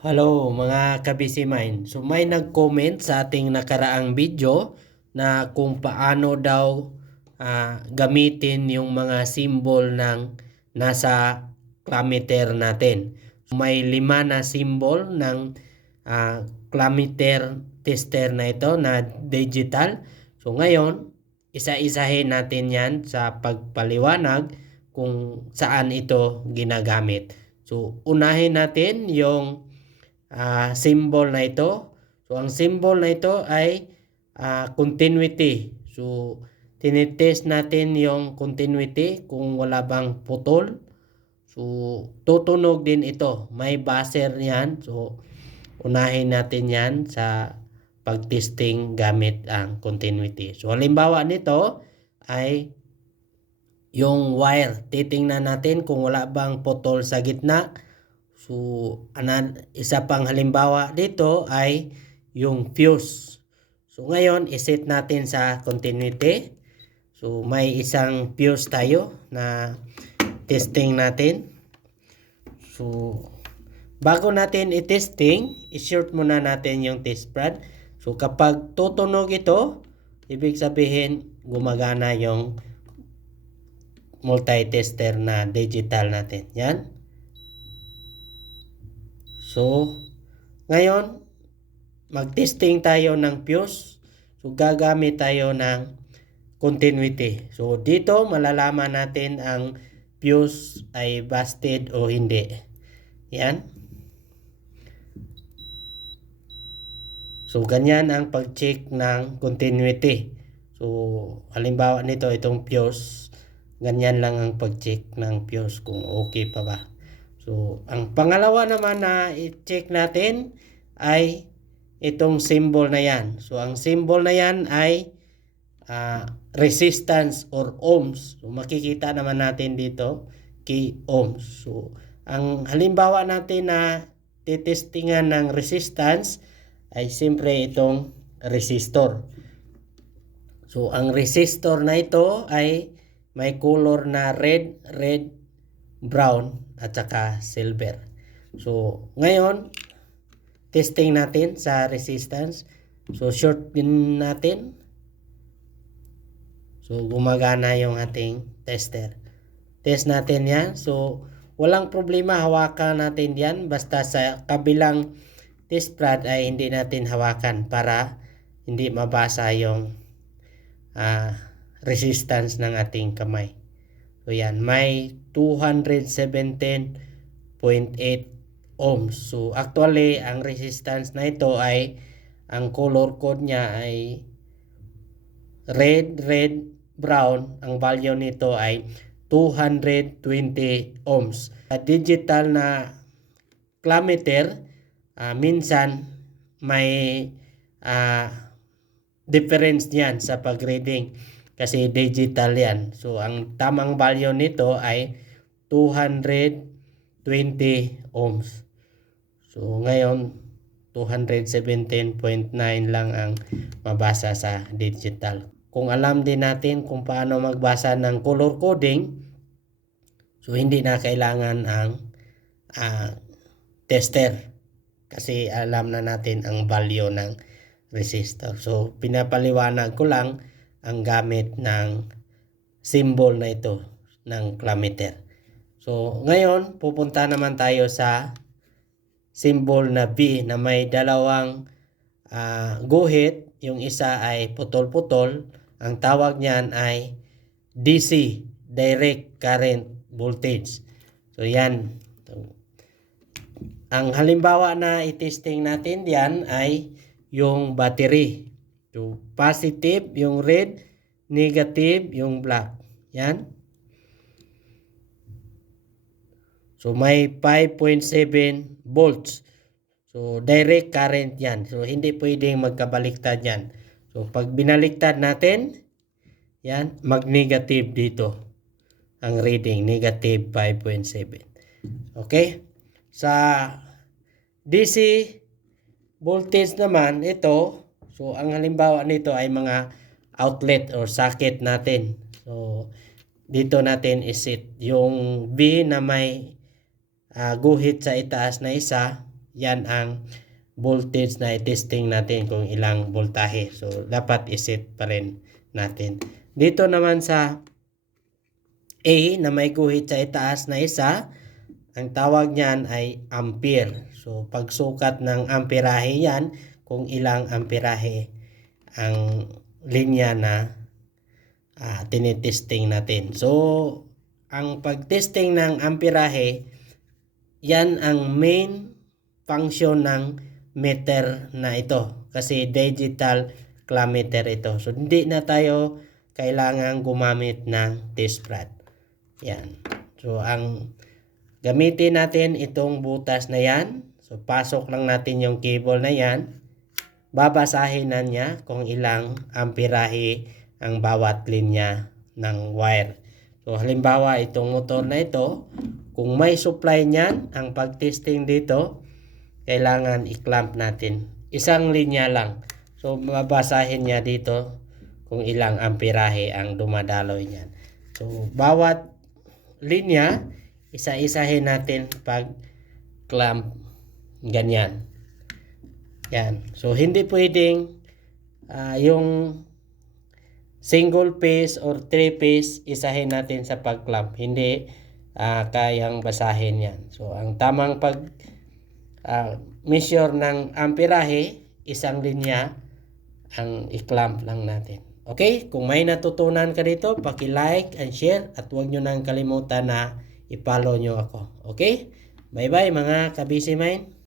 Hello mga kabisi mind. So may nag-comment sa ating nakaraang video na kung paano daw gamitin yung mga symbol ng nasa clammeter natin. So, may 5 na symbol ng clammeter tester na ito na digital. So ngayon, isa-isahin natin yan sa pagpaliwanag kung saan ito ginagamit. So unahin natin yung symbol na ito. So ang symbol na ito ay continuity. So tinitest natin yung continuity kung wala bang putol. So tutunog din ito. May buzzer yan. So unahin natin yan sa pagtesting gamit ang continuity. So halimbawa nito ay yung wire. Titingnan natin kung wala bang putol sa gitna. So, isa pang halimbawa dito ay yung fuse. So, ngayon, iset natin sa continuity. So, may isang fuse tayo na testing natin. So, bago natin i-testing, i-short muna natin yung test pad. So, kapag tutunog ito, ibig sabihin gumagana yung multi-tester na digital natin. Yan. So, ngayon, mag-testing tayo ng fuse. So, gagamit tayo ng continuity. So, dito malalaman natin ang fuse ay busted o hindi. Yan. So, ganyan ang pag-check ng continuity. So, halimbawa nito, itong fuse, ganyan lang ang pag-check ng fuse kung okay pa ba. So, ang pangalawa naman na i-check natin ay itong symbol na yan. So, ang symbol na yan ay resistance or ohms. So, makikita naman natin dito kay ohms. So, ang halimbawa natin na titestingan ng resistance ay siyempre itong resistor. So, ang resistor na ito ay may color na red, brown, at saka silver. So, ngayon, testing natin sa resistance. So, short din natin. So, gumagana yung ating tester. Test natin yan. So, walang problema, hawakan natin yan. Basta sa kabilang test pad ay hindi natin hawakan para hindi mabasa yung resistance ng ating kamay. So yan, may 217.8 ohms. So actually, ang resistance na ito ay, ang color code niya ay red, brown. Ang value nito ay 220 ohms. Digital na clammeter, minsan may difference niyan sa pag-reading. Kasi digital yan. So, ang tamang value nito ay 220 ohms. So, ngayon, 217.9 lang ang mabasa sa digital. Kung alam din natin kung paano magbasa ng color coding, so hindi na kailangan ang tester. Kasi alam na natin ang value ng resistor. So, pinapaliwanag ko lang ang gamit ng symbol na ito ng clammeter. So, ngayon, pupunta naman tayo sa symbol na B na may dalawang guhit. Yung isa ay putol-putol. Ang tawag niyan ay DC, Direct Current Voltage. So, yan. So, ang halimbawa na i-testing natin diyan ay yung battery. So, positive yung red, negative yung black. Yan. So, may 5.7 volts. So, direct current yan. So, hindi pwedeng magkabaliktad yan. So, pag binaliktad natin, yan, mag-negative dito. Ang reading, negative 5.7. Okay? Sa DC voltage naman, ito, so, ang halimbawa nito ay mga outlet or socket natin. So, dito natin isit yung B na may guhit sa itaas na isa, yan ang voltage na i-testing natin kung ilang voltahe. So, dapat iset pa rin natin. Dito naman sa A na may guhit sa itaas na isa, ang tawag niyan ay ampere. So, pagsukat ng amperahe yan, kung ilang amperahe ang linya na tinitesting natin. So, ang pagtesting ng amperahe, yan ang main function ng meter na ito. Kasi digital clammeter ito. So, hindi na tayo kailangan gumamit ng test rod. Yan. So, ang gamitin natin itong butas na yan. So, pasok lang natin yung cable na yan. Babasahin na niya kung ilang amperahe ang bawat linya ng wire. So, halimbawa, itong motor na ito, kung may supply niyan, ang pag-testing dito, kailangan i-clamp natin. Isang linya lang. So, babasahin niya dito kung ilang amperahe ang dumadaloy niyan. So, bawat linya, isa-isahin natin pag-clamp ganyan. Yan. So, hindi pwedeng yung single phase or three phase isahin natin sa pag-clamp. Hindi kayang basahin yan. So, ang tamang measure ng amperahe, isang linya ang i-clamp lang natin. Okay? Kung may natutunan ka dito, paki-like and share at huwag nyo nang kalimutan na i-follow nyo ako. Okay? Bye-bye mga ka-busy mind.